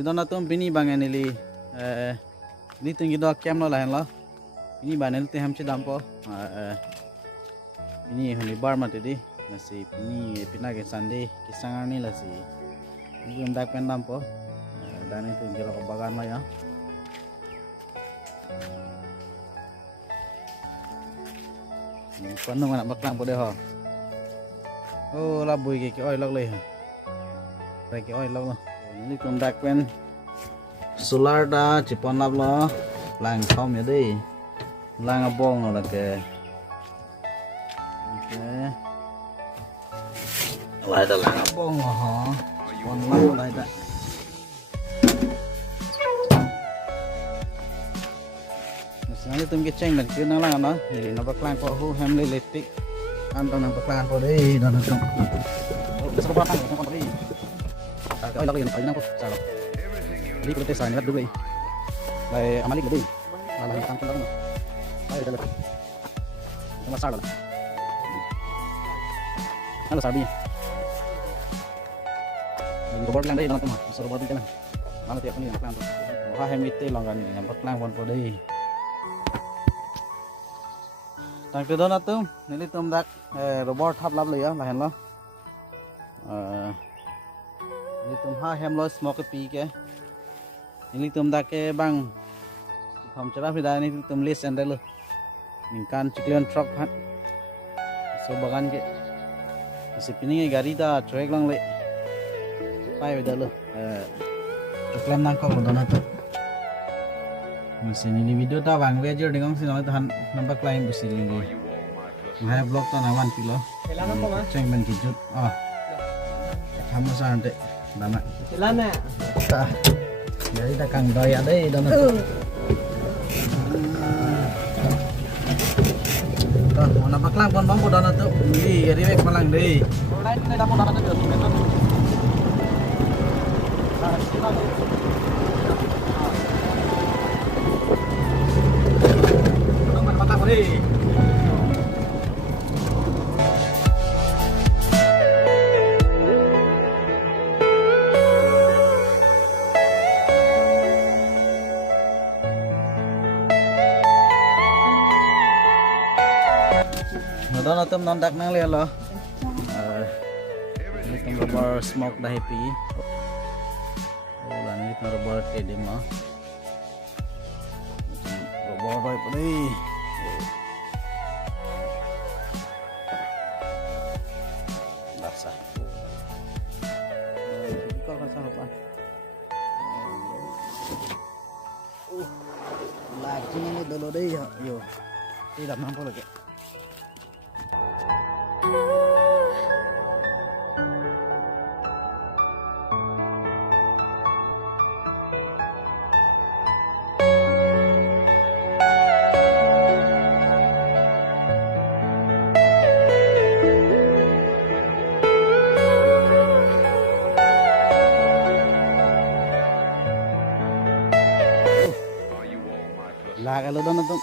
sidona tum bini bangen ini tinggi doa kem lo lain lo ini banel teh ham cedam po ini honi bar mati di nasi ini pinage sande kisangan ni lah si ini undak pendam po dan itu jero kebagan lo ya penuh nak baklang po deh ho oh labui ke oi lok le ke oi lok lo ini undak pen solar da chipon lap lo lang thom ya di lang abong lo ke lại đó là bông mà họ còn lâu lại đó sáng nay tôi cái tranh mình cứ nó là nó thì nó bạc lan qua hú ham lên lịch tích ăn tao nằm bạc lan qua đây đó là trong sao bạc lan không còn đi cái lâu liền phải năng sao đi cái xài nó đúng đi này amali cái đi là làm tăng cái đó đây đây là nó sao rồi nó là sao đi robot lang deh dalam rumah, bisa robot itu lah. Mana tiap ni nak lang tu. Wah hemite longan ni, nampak lang pun podai. Tang tu dona tu, nili tum dak robot thap lap leh ya, lah hen lo. Nili tum ha hem lo smoke pi ke. Nili tum dak ke bang. Thom cerah pida ni tum list and lo. Ningkan ciklian truck hat. So bagan ke. Masih pining gari ta trek lang le. Pai bây giờ luôn, làm năng công của nó thôi. Mình xin đi video ta bằng về chưa đừng không xin nói thằng năm bác lại mình xin đi. Hai blog ta nào ăn kilo. Tranh mình kỹ chút, tham gia sang đấy, làm ạ. Làm nè. Đấy ta càng đòi ở đây đó nè. Rồi, năm bác lang con bóng của đó là tự đi cái đi về con làng đi. Đây đã một đó được. Đó là tôm non đặc năng liền rồi. Tôm rubber smoke dah happy. Là này tôm rubber tadi mah. Rubber rồi pada đi. Basah. Kau rasa apa? Lagi ni dulu deh, yo. Tidak mampu lagi. Lah kalau dah nonton,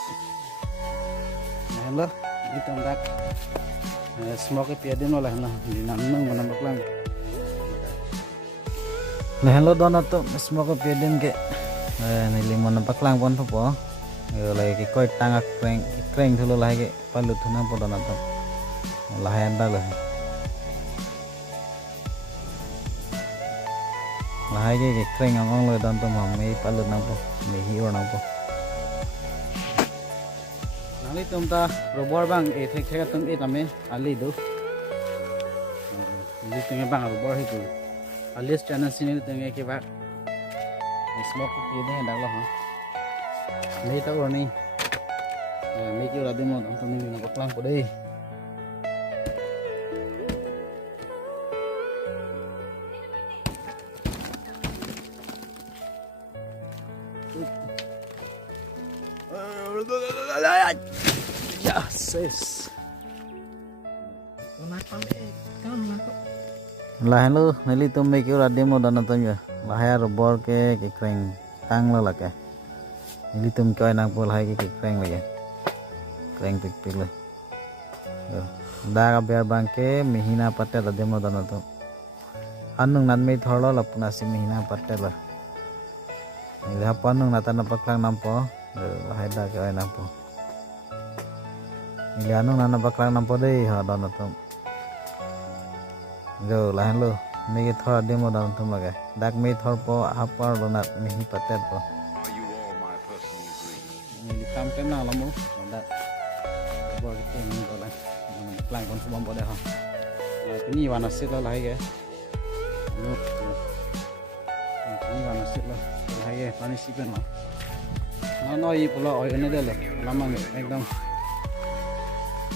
hello, itu enggak smoke piadin olah lah, di nanung mana baklang. Lah hello dah nonton smoke piadin ke, ni lima nampak lang pun apa, lagi koi tangak kreng thulu lah ke, palut thuna pun dah nonton, lah anda lah. Lah ke kreng angong lah nonton mami palut nampo, mehi orang nampo. Nali tumta robor bang thek tum tame ali do li tunge bang robor hitu alis channel sini tunge ke bak smoke ki de dak lo ha nei ta or ni me ki ora demo dam tum ni na baklang ko dei Yes. Lah lu nili tum me kira demo dan nonton ya. Lah ya robor ke kreng tang lo lah ke. Nili tum koi nang pol hai ke kreng lagi. Kreng pik lah. Da ka biar bang ke mihina patte la demo dan nonton. Anung nan me tholo la puna si mihina patte la. Ini apa nung nata nampak lang nampo, lahir dah ke nampo. Ini anu nana baklang nampo deh, ha don natum. Jo lahir lo, ini kita demo don natum lagi. Dak me thor po apa donat mihi patet po. Ini kam kem na lamu, dak. Buat kita ini boleh. Baklang kon sebab boleh ha. Ini warna sit lah lahir ke. Ini warna sit lah. Hai pani sipen lah. Nah ini pula oil ini dah lah. Lama ni, ekdam.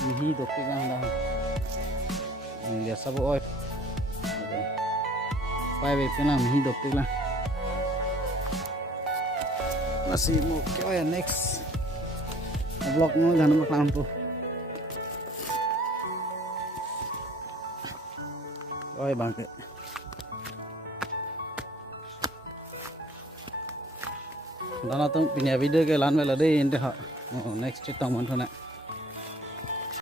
Mihi dokter kan dah. Ini dia sabu oil. Pai betul lah mihi dokter lah. Masih mau ke oil next. Blok ni dah nampak lampu. Oil bangkit. Dana tuh punya video ke lan mela deh ini ha. Next kita mau thona.